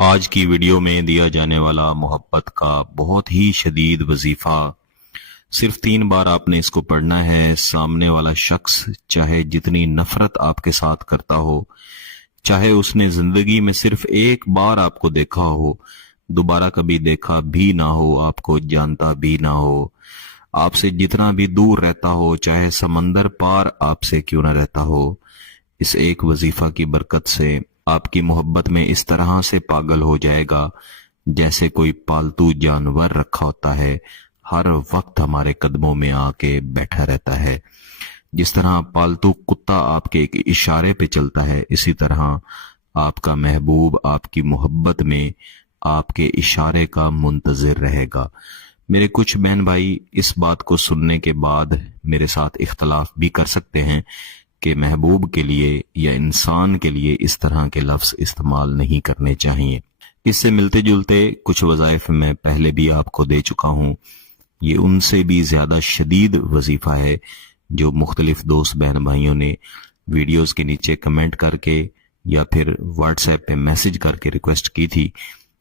آج کی ویڈیو میں دیا جانے والا محبت کا بہت ہی شدید وظیفہ، صرف 3 بار آپ نے اس کو پڑھنا ہے۔ سامنے والا شخص چاہے جتنی نفرت آپ کے ساتھ کرتا ہو، چاہے اس نے زندگی میں صرف ایک بار آپ کو دیکھا ہو، دوبارہ کبھی دیکھا بھی نہ ہو، آپ کو جانتا بھی نہ ہو، آپ سے جتنا بھی دور رہتا ہو، چاہے سمندر پار آپ سے کیوں نہ رہتا ہو، اس ایک وظیفہ کی برکت سے آپ کی محبت میں اس طرح سے پاگل ہو جائے گا جیسے کوئی پالتو جانور رکھا ہوتا ہے، ہر وقت ہمارے قدموں میں آ کے بیٹھا رہتا ہے۔ جس طرح پالتو کتا آپ کے ایک اشارے پہ چلتا ہے، اسی طرح آپ کا محبوب آپ کی محبت میں آپ کے اشارے کا منتظر رہے گا۔ میرے کچھ بہن بھائی اس بات کو سننے کے بعد میرے ساتھ اختلاف بھی کر سکتے ہیں کہ محبوب کے لیے یا انسان کے لیے اس طرح کے لفظ استعمال نہیں کرنے چاہیے۔ اس سے ملتے جلتے کچھ وظائف میں پہلے بھی آپ کو دے چکا ہوں، یہ ان سے بھی زیادہ شدید وظیفہ ہے جو مختلف دوست بہن بھائیوں نے ویڈیوز کے نیچے کمنٹ کر کے یا پھر واٹس ایپ پہ میسج کر کے ریکویسٹ کی تھی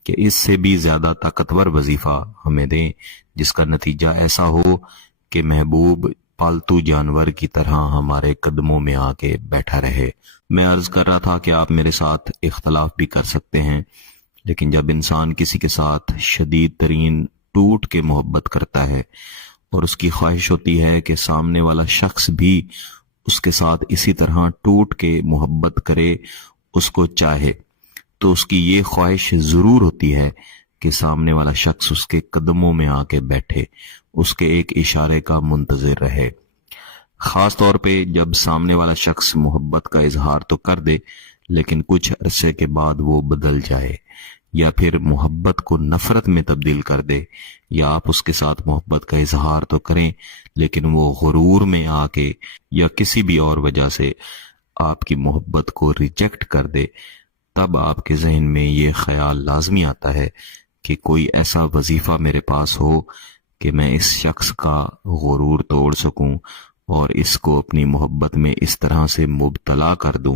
کہ اس سے بھی زیادہ طاقتور وظیفہ ہمیں دیں جس کا نتیجہ ایسا ہو کہ محبوب پالتو جانور کی طرح ہمارے قدموں میں آ کے بیٹھا رہے۔ میں عرض کر رہا تھا کہ آپ میرے ساتھ اختلاف بھی کر سکتے ہیں، لیکن جب انسان کسی کے ساتھ شدید ترین ٹوٹ کے محبت کرتا ہے اور اس کی خواہش ہوتی ہے کہ سامنے والا شخص بھی اس کے ساتھ اسی طرح ٹوٹ کے محبت کرے، اس کو چاہے، تو اس کی یہ خواہش ضرور ہوتی ہے کہ سامنے والا شخص اس کے قدموں میں آ کے بیٹھے، اس کے ایک اشارے کا منتظر رہے۔ خاص طور پہ جب سامنے والا شخص محبت کا اظہار تو کر دے لیکن کچھ عرصے کے بعد وہ بدل جائے، یا پھر محبت کو نفرت میں تبدیل کر دے، یا آپ اس کے ساتھ محبت کا اظہار تو کریں لیکن وہ غرور میں آ کے یا کسی بھی اور وجہ سے آپ کی محبت کو ریجیکٹ کر دے، تب آپ کے ذہن میں یہ خیال لازمی آتا ہے کہ کوئی ایسا وظیفہ میرے پاس ہو کہ میں اس شخص کا غرور توڑ سکوں اور اس کو اپنی محبت میں اس طرح سے مبتلا کر دوں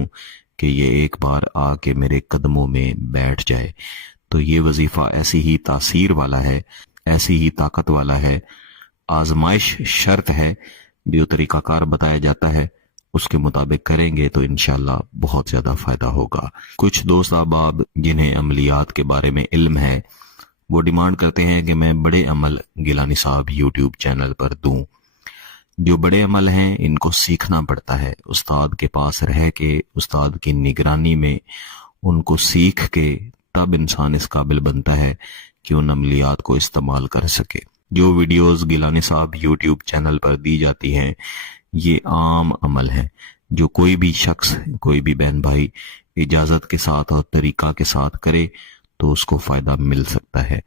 کہ یہ ایک بار آ کے میرے قدموں میں بیٹھ جائے۔ تو یہ وظیفہ ایسی ہی تاثیر والا ہے، ایسی ہی طاقت والا ہے۔ آزمائش شرط ہے، جو طریقہ کار بتایا جاتا ہے اس کے مطابق کریں گے تو انشاءاللہ بہت زیادہ فائدہ ہوگا۔ کچھ دوست احباب جنہیں عملیات کے بارے میں علم ہے وہ ڈیمانڈ کرتے ہیں کہ میں بڑے عمل گیلانی صاحب یوٹیوب چینل پر دوں۔ جو بڑے عمل ہیں ان کو سیکھنا پڑتا ہے، استاد کے پاس رہ کے، استاد کی نگرانی میں ان کو سیکھ کے تب انسان اس قابل بنتا ہے کہ ان عملیات کو استعمال کر سکے۔ جو ویڈیوز گیلانی صاحب یوٹیوب چینل پر دی جاتی ہیں یہ عام عمل ہے، جو کوئی بھی شخص، کوئی بھی بہن بھائی اجازت کے ساتھ اور طریقہ کے ساتھ کرے تو اس کو فائدہ مل سکتا ہے۔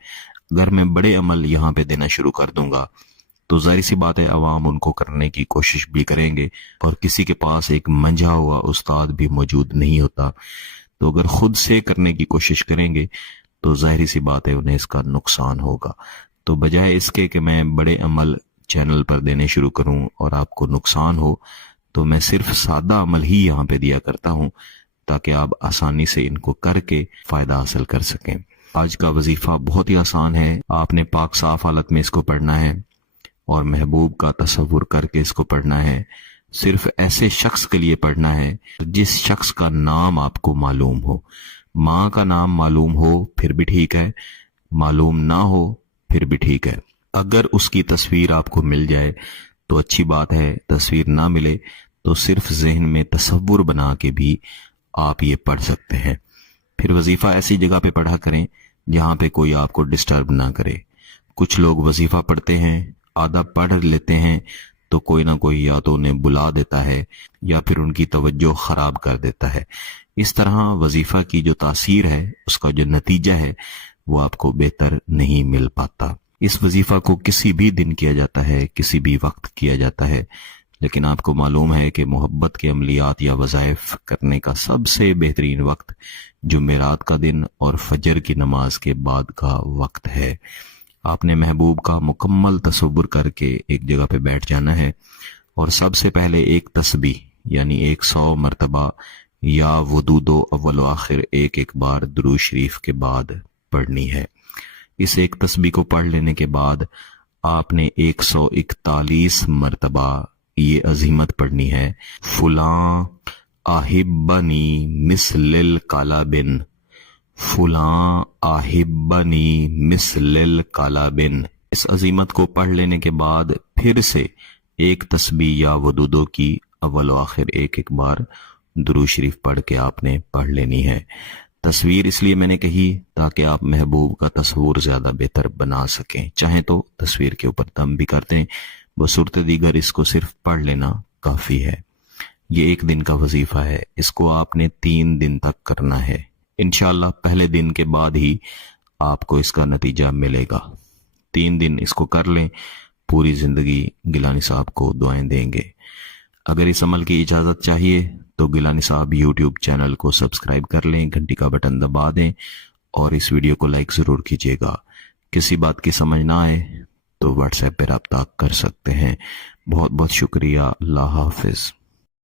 اگر میں بڑے عمل یہاں پہ دینا شروع کر دوں گا تو ظاہر سی بات ہے عوام ان کو کرنے کی کوشش بھی کریں گے، اور کسی کے پاس ایک منجھا ہوا استاد بھی موجود نہیں ہوتا، تو اگر خود سے کرنے کی کوشش کریں گے تو ظاہر سی بات ہے انہیں اس کا نقصان ہوگا۔ تو بجائے اس کے کہ میں بڑے عمل چینل پر دینے شروع کروں اور آپ کو نقصان ہو، تو میں صرف سادہ عمل ہی یہاں پہ دیا کرتا ہوں تاکہ آپ آسانی سے ان کو کر کے فائدہ حاصل کر سکیں۔ آج کا وظیفہ بہت ہی آسان ہے، آپ نے پاک صاف حالت میں اس کو پڑھنا ہے اور محبوب کا تصور کر کے اس کو پڑھنا ہے۔ صرف ایسے شخص کے لیے پڑھنا ہے جس شخص کا نام آپ کو معلوم ہو۔ ماں کا نام معلوم ہو پھر بھی ٹھیک ہے، معلوم نہ ہو پھر بھی ٹھیک ہے۔ اگر اس کی تصویر آپ کو مل جائے تو اچھی بات ہے، تصویر نہ ملے تو صرف ذہن میں تصور بنا کے بھی آپ یہ پڑھ سکتے ہیں۔ پھر وظیفہ ایسی جگہ پہ پڑھا کریں جہاں پہ کوئی آپ کو ڈسٹرب نہ کرے۔ کچھ لوگ وظیفہ پڑھتے ہیں، آدھا پڑھ لیتے ہیں تو کوئی نہ کوئی یا تو انہیں بلا دیتا ہے یا پھر ان کی توجہ خراب کر دیتا ہے۔ اس طرح وظیفہ کی جو تاثیر ہے، اس کا جو نتیجہ ہے، وہ آپ کو بہتر نہیں مل پاتا۔ اس وظیفہ کو کسی بھی دن کیا جاتا ہے، کسی بھی وقت کیا جاتا ہے، لیکن آپ کو معلوم ہے کہ محبت کے عملیات یا وظائف کرنے کا سب سے بہترین وقت جمعرات کا دن اور فجر کی نماز کے بعد کا وقت ہے۔ آپ نے محبوب کا مکمل تصور کر کے ایک جگہ پہ بیٹھ جانا ہے اور سب سے پہلے ایک تسبیح یعنی 100 مرتبہ یا ودودو اول و آخر ایک ایک بار درود شریف کے بعد پڑھنی ہے۔ اس ایک تسبیح کو پڑھ لینے کے بعد آپ نے 141 مرتبہ یہ عزیمت پڑھنی ہے، فلاں آہبنی مثل الکالابن، فلاں آہبنی مثل الکالابن۔ اس عزیمت کو پڑھ لینے کے بعد پھر سے ایک تسبیح یا ودودو کی اول و آخر ایک ایک بار درود شریف پڑھ کے آپ نے پڑھ لینی ہے۔ تصویر اس لیے میں نے کہی تاکہ آپ محبوب کا تصور زیادہ بہتر بنا سکیں، چاہیں تو تصویر کے اوپر دم بھی کر دیں، بصورت دیگر اس کو صرف پڑھ لینا کافی ہے۔ یہ ایک دن کا وظیفہ ہے، اس کو آپ نے 3 دن تک کرنا ہے۔ انشاءاللہ پہلے دن کے بعد ہی آپ کو اس کا نتیجہ ملے گا۔ 3 دن اس کو کر لیں، پوری زندگی گیلانی صاحب کو دعائیں دیں گے۔ اگر اس عمل کی اجازت چاہیے تو گیلانی صاحب یوٹیوب چینل کو سبسکرائب کر لیں، گھنٹی کا بٹن دبا دیں اور اس ویڈیو کو لائک ضرور کیجیے گا۔ کسی بات کی سمجھ نہ آئے تو واٹس ایپ پہ رابطہ کر سکتے ہیں۔ بہت بہت شکریہ، اللہ حافظ۔